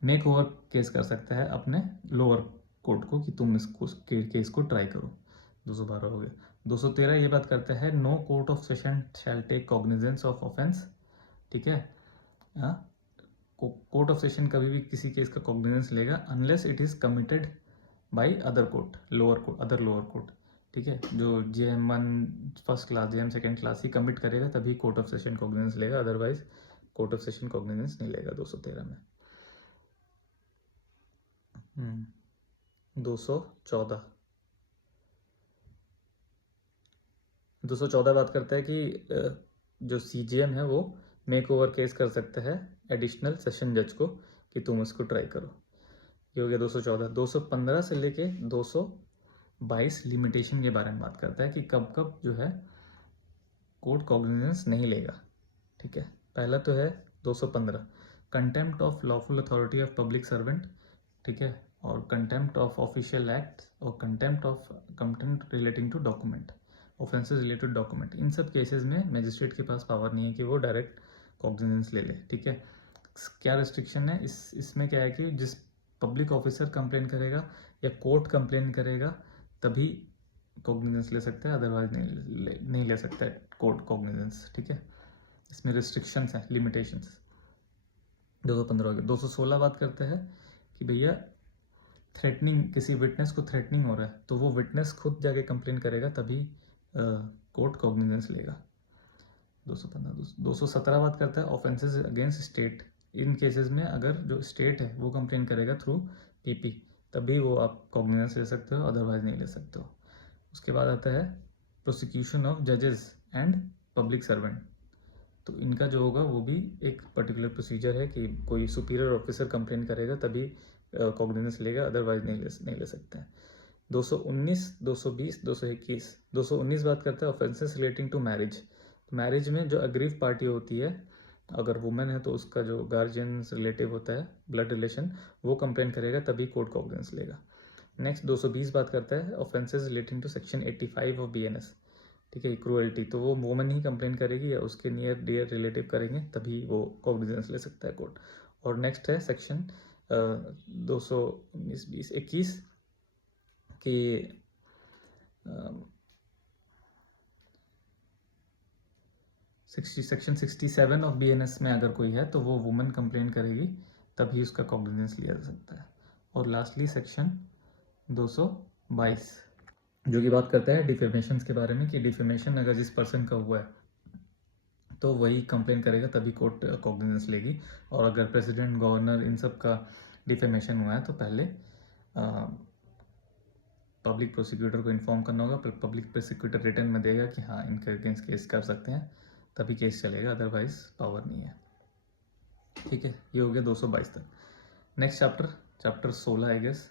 मेक ओवर केस कर सकता है अपने लोअर कोर्ट को कि तुम इसको केस को ट्राई करो। 212 हो गया। 213 ये बात करता है no court of session shall take cognizance of offence, ठीक है। कोर्ट ऑफ सेशन कभी भी किसी केस का कॉग्निजेंस लेगा unless it is committed by other court, lower court, ठीक है। जो JM1 first class, JM second class ही कमिट करेगा तभी कोर्ट ऑफ सेशन कॉग्निजेंस लेगा, otherwise court of session cognizance नहीं लेगा 213 में। 214 बात करता है कि जो CJM है वो मेक ओवर केस कर सकता है एडिशनल सेशन जज को कि तुम इसको ट्राई करो। ये हो गया 214। 215 से लेके 222 लिमिटेशन के बारे में बात करता है कि कब कब जो है कोर्ट कॉग्निजेंस नहीं लेगा, ठीक है। पहला तो है 215 contempt of lawful authority of public servant, ठीक है, और कंटेम्प्ट ऑफ ऑफिशियल एक्ट, और contempt relating to document, offences related document. इन सब केसेस में मजिस्ट्रेट के पास पावर नहीं है कि वो डायरेक्ट कॉग्निजेंस ले ले, ठीक है। क्या रिस्ट्रिक्शन है इसमें क्या है कि जिस पब्लिक ऑफिसर कंप्लेन करेगा या कोर्ट कंप्लेन करेगा तभी कॉग्निजेंस ले सकता है, अदरवाइज नहीं ले सकता है कोर्ट कॉग्निजेंस, ठीक है। इसमें रिस्ट्रिक्शंस हैं, लिमिटेशंस। 215 हो गया। 216 बात करते हैं कि भैया थ्रेटनिंग, किसी विटनेस को थ्रेटनिंग हो रहा है तो वो विटनेस खुद जाके कंप्लेन करेगा तभी कोर्ट कॉग्निजेंस लेगा। 217 बात करता है ऑफेंसेस अगेंस्ट स्टेट। इन केसेस में अगर जो स्टेट है वो कंप्लेन करेगा थ्रू PP तभी वो आप कॉग्निजेंस ले सकते हो, अदरवाइज नहीं ले सकते हो। उसके बाद आता है प्रोसिक्यूशन ऑफ जजेस एंड पब्लिक सर्वेंट। तो इनका जो होगा वो भी एक पर्टिकुलर प्रोसीजर है कि कोई सुपीरियर ऑफिसर कंप्लेन करेगा तभी कॉग्निजेंस लेगा, अदरवाइज नहीं ले सकते हैं। 219, 220, 221। 219 बात करता है offences relating to marriage. Marriage में जो अग्रीव पार्टी होती है, अगर वुमेन है तो उसका जो गार्जियन रिलेटिव होता है, ब्लड रिलेशन, वो कंप्लेन करेगा तभी कोर्ट कॉग्निजेंस लेगा। नेक्स्ट 220 बात करता है offences relating to section 85 of BNS। ठीक है, क्रूअल्टी, तो वो वुमेन ही कंप्लेन करेगी या उसके नियर डियर रिलेटिव करेंगे तभी वो कॉग्निजेंस ले सकता है कोर्ट। और नेक्स्ट है सेक्शन 219, 20, 21 कि सेक्शन 67 ऑफ BNS में अगर कोई है तो वो वुमेन कंप्लेन करेगी तभी उसका कॉग्निजेंस लिया जा सकता है। और लास्टली सेक्शन 222 जो कि बात करता है डिफेमेशन के बारे में कि डिफेमेशन अगर जिस पर्सन का हुआ है तो वही कंप्लेन करेगा तभी कोर्ट कॉग्निजेंस लेगी। और अगर प्रेसिडेंट, गवर्नर, इन सब का डिफेमेशन हुआ है तो पहले पब्लिक प्रोसिक्यूटर को इन्फॉर्म करना होगा। पब्लिक प्रोसिक्यूटर रिटर्न में देगा कि हाँ इनके अगेंस्ट केस कर सकते हैं तभी केस चलेगा, अदरवाइज पावर नहीं है। ठीक है, ये हो गया 222 तक। नेक्स्ट चैप्टर 16 आई गेस,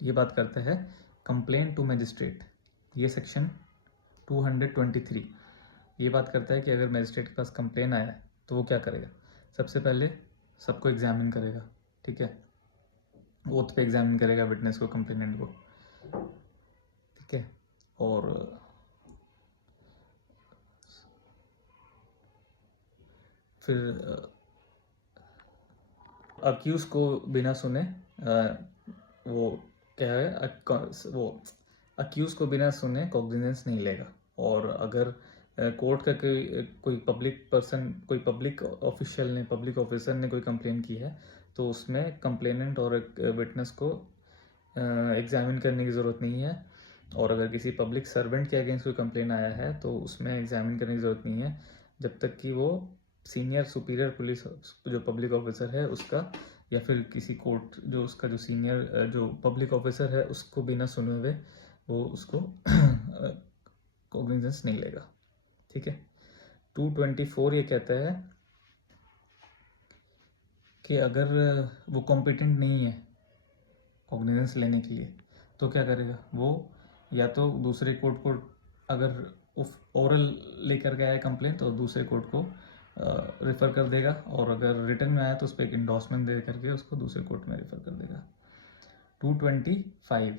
ये बात करते हैं कंप्लेन टू मजिस्ट्रेट। ये सेक्शन 223 ये बात करता है कि अगर मजिस्ट्रेट के पास कंप्लेन आया है तो वो क्या करेगा। सबसे पहले सबको एग्जामिन करेगा, ठीक है, ओथ पे एग्जामिन करेगा विटनेस को, कंप्लेनेंट को, ठीक है। और फिर अक्यूज को बिना सुने वो क्या है, वो अक्यूज को बिना सुने कॉग्निजेंस नहीं लेगा। और अगर कोर्ट का कोई पब्लिक पर्सन, कोई पब्लिक ऑफिशियल ने, पब्लिक ऑफिसर ने कोई कंप्लेन की है तो उसमें कंप्लेनेंट और विटनेस को एग्जामिन करने की ज़रूरत नहीं है। और अगर किसी पब्लिक सर्वेंट के अगेंस्ट कोई कंप्लेन आया है तो उसमें एग्जामिन करने की ज़रूरत नहीं है जब तक कि वो सीनियर सुपीरियर पुलिस जो पब्लिक ऑफिसर है उसका, या फिर किसी कोर्ट जो उसका जो सीनियर जो पब्लिक ऑफिसर है उसको बिना सुने हुए वो उसको कॉग्निजेंस नहीं लेगा। ठीक है, 224 ये कहता है कि अगर वो कॉम्पिटेंट नहीं है कॉग्निजेंस लेने के लिए तो क्या करेगा, वो या तो दूसरे कोर्ट को, अगर ओरल लेकर के आया कंप्लेन तो दूसरे कोर्ट को रेफ़र कर देगा, और अगर रिटर्न में आया तो उस पर एक इंडोर्समेंट दे करके उसको दूसरे कोर्ट में रेफ़र कर देगा। 225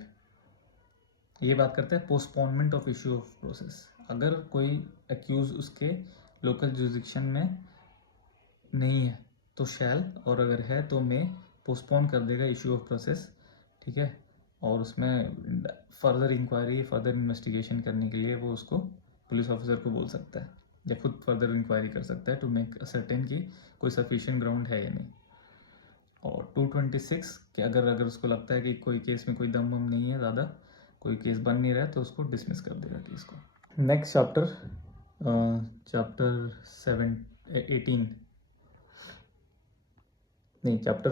ये बात करता है postponement of issue of process. अगर कोई एक्यूज उसके लोकल जुरिडिक्शन में नहीं है तो शैल, और अगर है तो मे पोस्टपोन कर देगा इशू ऑफ प्रोसेस। ठीक है, और उसमें फर्दर इंक्वायरी, फर्दर इन्वेस्टिगेशन करने के लिए वो उसको पुलिस ऑफिसर को बोल सकता है या खुद फर्दर इंक्वायरी कर सकता है टू मेक सर्टेन कि कोई सफिशिएंट ग्राउंड है या नहीं। और 226 कि अगर उसको लगता है कि कोई केस में कोई दम वम नहीं है, ज़्यादा कोई केस बन नहीं रहा है तो उसको डिसमिस कर देगा केस को। नेक्स्ट चैप्टर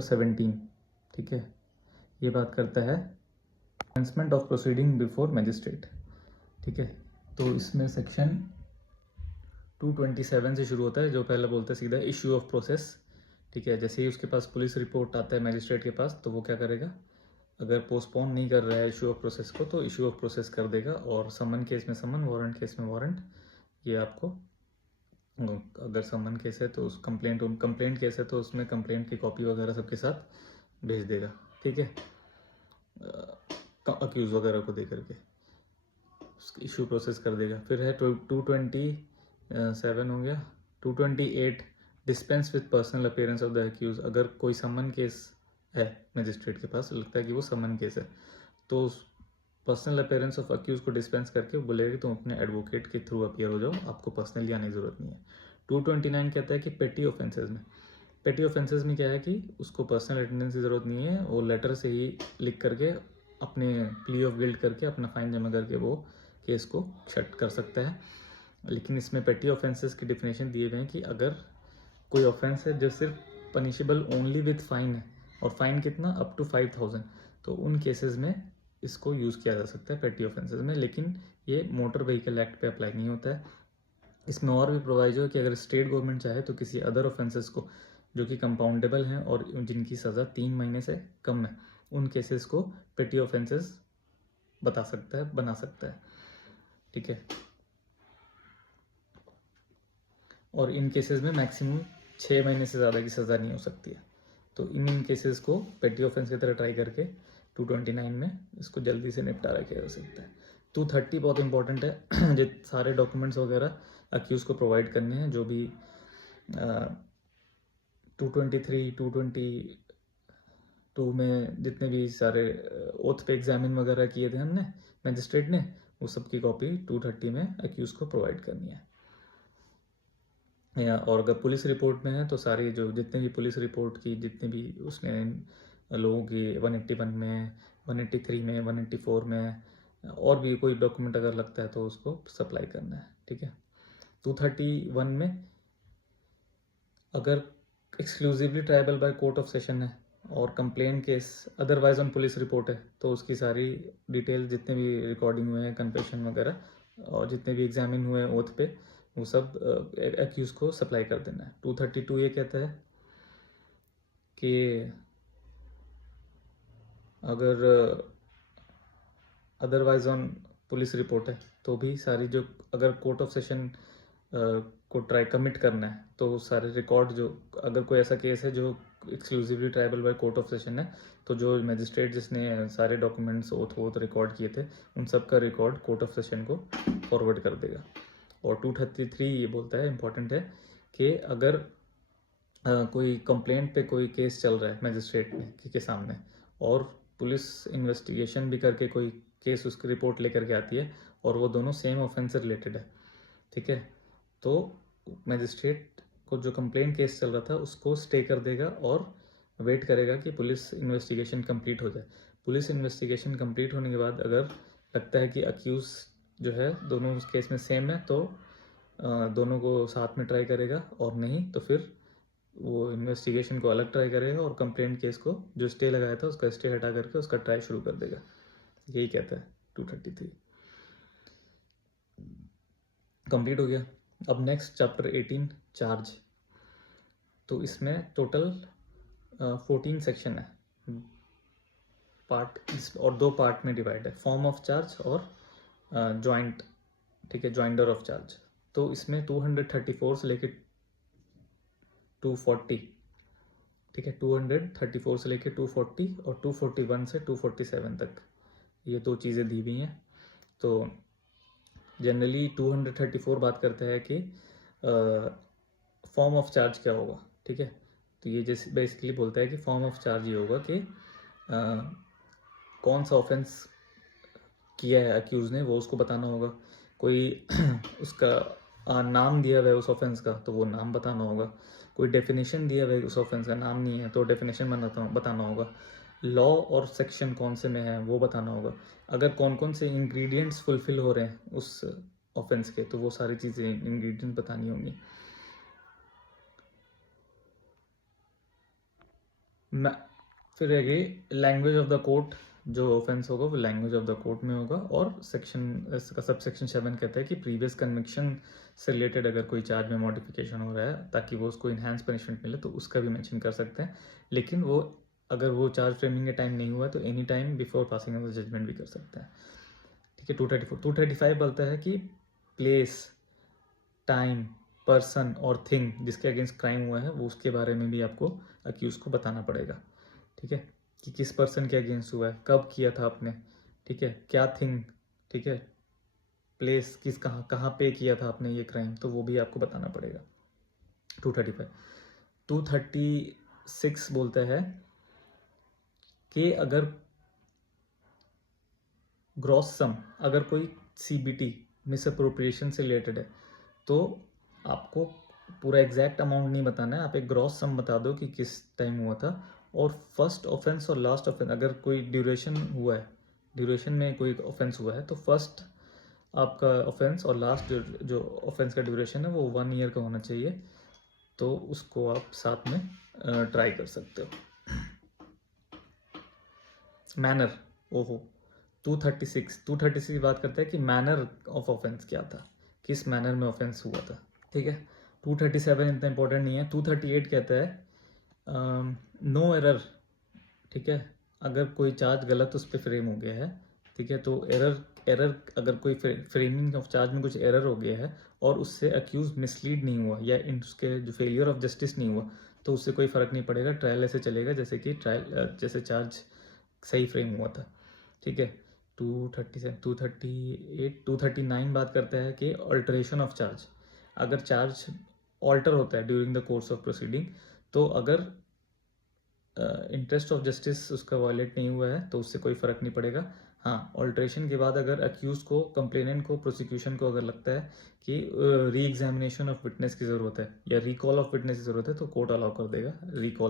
17, ठीक है, ये बात करता है commencement of proceeding before magistrate. ठीक है, तो इसमें सेक्शन 227 से शुरू होता है, जो पहले बोलता है सीधा इशू ऑफ प्रोसेस। ठीक है, जैसे ही उसके पास पुलिस रिपोर्ट आता है मजिस्ट्रेट के पास तो वो क्या करेगा, अगर पोस्टपोन नहीं कर रहा है इशू ऑफ प्रोसेस को तो इशू ऑफ प्रोसेस कर देगा। और समन केस में समन, वारंट केस में वारंट, ये आपको, अगर समन केस है तो उस कंप्लेंट केस है तो उसमें कंप्लेंट की कॉपी वगैरह सबके साथ भेज देगा। ठीक है, अक्यूज वगैरह को दे करके इशू प्रोसेस कर देगा। फिर है 227 हो गया। 228 dispense with personal appearance of the accused. अगर कोई समन केस है मजिस्ट्रेट के पास, लगता है कि वो समन केस है, तो पर्सनल अपीयरेंस ऑफ अक्यूज को डिस्पेंस करके बोलेगा कि तुम अपने एडवोकेट के थ्रू अपीयर हो जाओ, आपको पर्सनली आने की ज़रूरत नहीं है। 229 कहता है कि पेटी ऑफेंसेज में क्या है कि उसको पर्सनल अटेंडेंस की ज़रूरत नहीं है, वो लेटर से ही लिख करके अपने प्ली ऑफ गिल्ट करके अपना फाइन जमा करके वो केस को शट कर सकता है। लेकिन इसमें पेटी ऑफेंसेस की डिफिनेशन दिए गए हैं कि अगर कोई ऑफेंस है जो सिर्फ पनिशेबल ओनली विद फाइन है, और फाइन कितना, अप टू 5000, तो उन केसेस में इसको यूज़ किया जा सकता है पेटी ऑफेंसेस में। लेकिन ये मोटर व्हीकल एक्ट पे अप्लाई नहीं होता है, इसमें और भी प्रोवाइजो है कि अगर स्टेट गवर्नमेंट चाहे तो किसी अदर ऑफेंसेस को जो कि कंपाउंडेबल हैं और जिनकी सज़ा 3 महीने से कम है, उन केसेस को पेटी ऑफेंसेस बना सकता है। ठीक है, और इन केसेस में मैक्सिमम 6 महीने से ज़्यादा की सज़ा नहीं हो सकती है। तो इन केसेस को पेटी ऑफेंस की तरह ट्राई करके 229 में इसको जल्दी से निपटारा किया जा सकता है। 230 बहुत इंपॉर्टेंट है। जो सारे डॉक्यूमेंट्स वगैरह अक्यूज़ को प्रोवाइड करने हैं, जो भी 223, 222 में जितने भी सारे ओथ पे एग्जामिन वगैरह किए थे हमने मैजिस्ट्रेट ने, वो सब की कॉपी 230 में अक्यूज़ को प्रोवाइड करनी है। या और अगर पुलिस रिपोर्ट में है तो सारी जो जितने भी पुलिस रिपोर्ट की जितने भी उसने लोगों की 181 में, 183 में, 184 में और भी कोई डॉक्यूमेंट अगर लगता है तो उसको सप्लाई करना है। ठीक है, 231 में अगर exclusively tribal by court of session है और complain case otherwise on police report है तो उसकी सारी डिटेल जितने भी रिकॉर्डिंग हुए हैं, कन्फेशन वगैरह और जितने भी एग्जामिन हुए हैं ओथ पे, वो सब एक्यूज को सप्लाई कर देना है। 232 ये कहता है कि अगर अदरवाइज ऑन पुलिस रिपोर्ट है तो भी सारी जो अगर कोर्ट ऑफ सेशन को ट्राई कमिट करना है तो सारे रिकॉर्ड जो अगर कोई ऐसा केस है जो exclusively tribal by court of session है तो जो मजिस्ट्रेट जिसने सारे डॉक्यूमेंट्स ओथ रिकॉर्ड किए थे उन सब का रिकॉर्ड कोर्ट ऑफ सेशन को फॉरवर्ड कर देगा। और 233 ये बोलता है, इंपॉर्टेंट है, कि अगर कोई कंप्लेंट पे कोई केस चल रहा है मजिस्ट्रेट के सामने और पुलिस इन्वेस्टिगेशन भी करके कोई केस उसकी रिपोर्ट लेकर के आती है और वो दोनों सेम ऑफेंस से रिलेटेड है, ठीक है, तो मजिस्ट्रेट को जो कंप्लेंट केस चल रहा था उसको स्टे कर देगा और वेट करेगा कि पुलिस इन्वेस्टिगेशन कंप्लीट हो जाए। पुलिस इन्वेस्टिगेशन कंप्लीट होने के बाद अगर लगता है कि अक्यूज जो है दोनों उस केस में सेम है तो दोनों को साथ में ट्राई करेगा, और नहीं तो फिर वो इन्वेस्टिगेशन को अलग ट्राई करेगा और कंप्लेंट केस को जो स्टे लगाया था उसका स्टे हटा करके उसका ट्राई शुरू कर देगा। यही कहता है 233। कंप्लीट हो गया। अब नेक्स्ट चैप्टर 18 चार्ज। तो इसमें टोटल 14 सेक्शन है, पार्ट और 2 पार्ट में डिवाइड है, फॉर्म ऑफ चार्ज और जॉइंट, ठीक है, जॉइंडर ऑफ चार्ज। तो इसमें 234 से लेके 240, ठीक है, 234 से लेके 240 और 241 से 247 तक ये 2 चीज़ें दी हुई हैं। तो जनरली 234 बात करता है कि फॉर्म ऑफ चार्ज क्या होगा, ठीक है। तो ये जैसे बेसिकली बोलता है कि फॉर्म ऑफ चार्ज ये होगा कि कौन सा ऑफेंस किया है अक्यूज़ ने वो उसको बताना होगा। कोई उसका नाम दिया हुआ है उस ऑफेंस का तो वो नाम बताना होगा। कोई डेफिनेशन दिया हुआ है उस ऑफेंस का, नाम नहीं है तो डेफिनेशन बताना होगा। लॉ और सेक्शन कौन से में है वो बताना होगा। अगर कौन कौन से इंग्रेडिएंट्स फुलफिल हो रहे हैं उस ऑफेंस के तो वो सारी चीज़ें इंग्रेडिएंट्स बतानी होंगी। फिर है लैंग्वेज ऑफ द कोर्ट, जो ऑफेंस होगा वो लैंग्वेज ऑफ द कोर्ट में होगा। और सेक्शन इसका सब सेक्शन 7 कहता है कि प्रीवियस कन्विक्शन से रिलेटेड अगर कोई चार्ज में मॉडिफिकेशन हो रहा है ताकि वो उसको इन्हांस पनिशमेंट मिले तो उसका भी मेंशन कर सकते हैं। लेकिन वो अगर वो चार्ज फ्रेमिंग के टाइम नहीं हुआ तो any time before passing of the judgement भी कर सकते हैं, ठीक है। 235 बोलता है कि प्लेस, टाइम, पर्सन और थिंग जिसके अगेंस्ट क्राइम हुआ है वो उसके बारे में भी आपको अक्यूज को बताना पड़ेगा, ठीक है, कि किस पर्सन के अगेंस्ट हुआ है, कब किया था आपने, ठीक है, क्या थिंग, ठीक है, प्लेस किस कहाँ पे किया था आपने ये क्राइम, तो वो भी आपको बताना पड़ेगा। 235 236 बोलता है कि अगर ग्रॉस सम, अगर कोई सीबीटी मिस अप्रोप्रिएशन से रिलेटेड है तो आपको पूरा एग्जैक्ट अमाउंट नहीं बताना है, आप एक ग्रॉस सम बता दो कि किस टाइम हुआ था। और फर्स्ट ऑफेंस और लास्ट ऑफेंस, अगर कोई ड्यूरेशन हुआ है, ड्यूरेशन में कोई ऑफेंस हुआ है तो फर्स्ट आपका ऑफेंस और लास्ट जो ऑफेंस का ड्यूरेशन है वो 1 ईयर का होना चाहिए, तो उसको आप साथ में ट्राई कर सकते हो। मैनर, ओहो 236 बात करता है कि मैनर ऑफ ऑफेंस क्या था, किस मैनर में ऑफेंस हुआ था, ठीक है। 237 इतना इंपॉर्टेंट नहीं है। 238 कहता है नो एरर, ठीक है, अगर कोई चार्ज गलत उस पर फ्रेम हो गया है, ठीक है, तो एरर अगर कोई फ्रेमिंग ऑफ चार्ज में कुछ एरर हो गया है और उससे अक्यूज मिसलीड नहीं हुआ या उसके जो फेलियर ऑफ जस्टिस नहीं हुआ, तो उससे कोई फ़र्क नहीं पड़ेगा, ट्रायल ऐसे चलेगा जैसे कि जैसे चार्ज सही फ्रेम हुआ था, ठीक है। 237 238 239 बात करता है कि ऑल्टरेशन ऑफ चार्ज, अगर चार्ज ऑल्टर होता है during the course of proceeding, तो अगर इंटरेस्ट ऑफ जस्टिस उसका वायलेट नहीं हुआ है तो उससे कोई फ़र्क नहीं पड़ेगा। हाँ, ऑल्ट्रेशन के बाद अगर अक्यूज को, कंप्लेनेंट को, प्रोसिक्यूशन को अगर लगता है कि री एग्जामिनेशन ऑफ विटनेस की ज़रूरत है या रिकॉल ऑफ विटनेस की ज़रूरत है, तो कोर्ट अलाउ कर देगा रिकॉल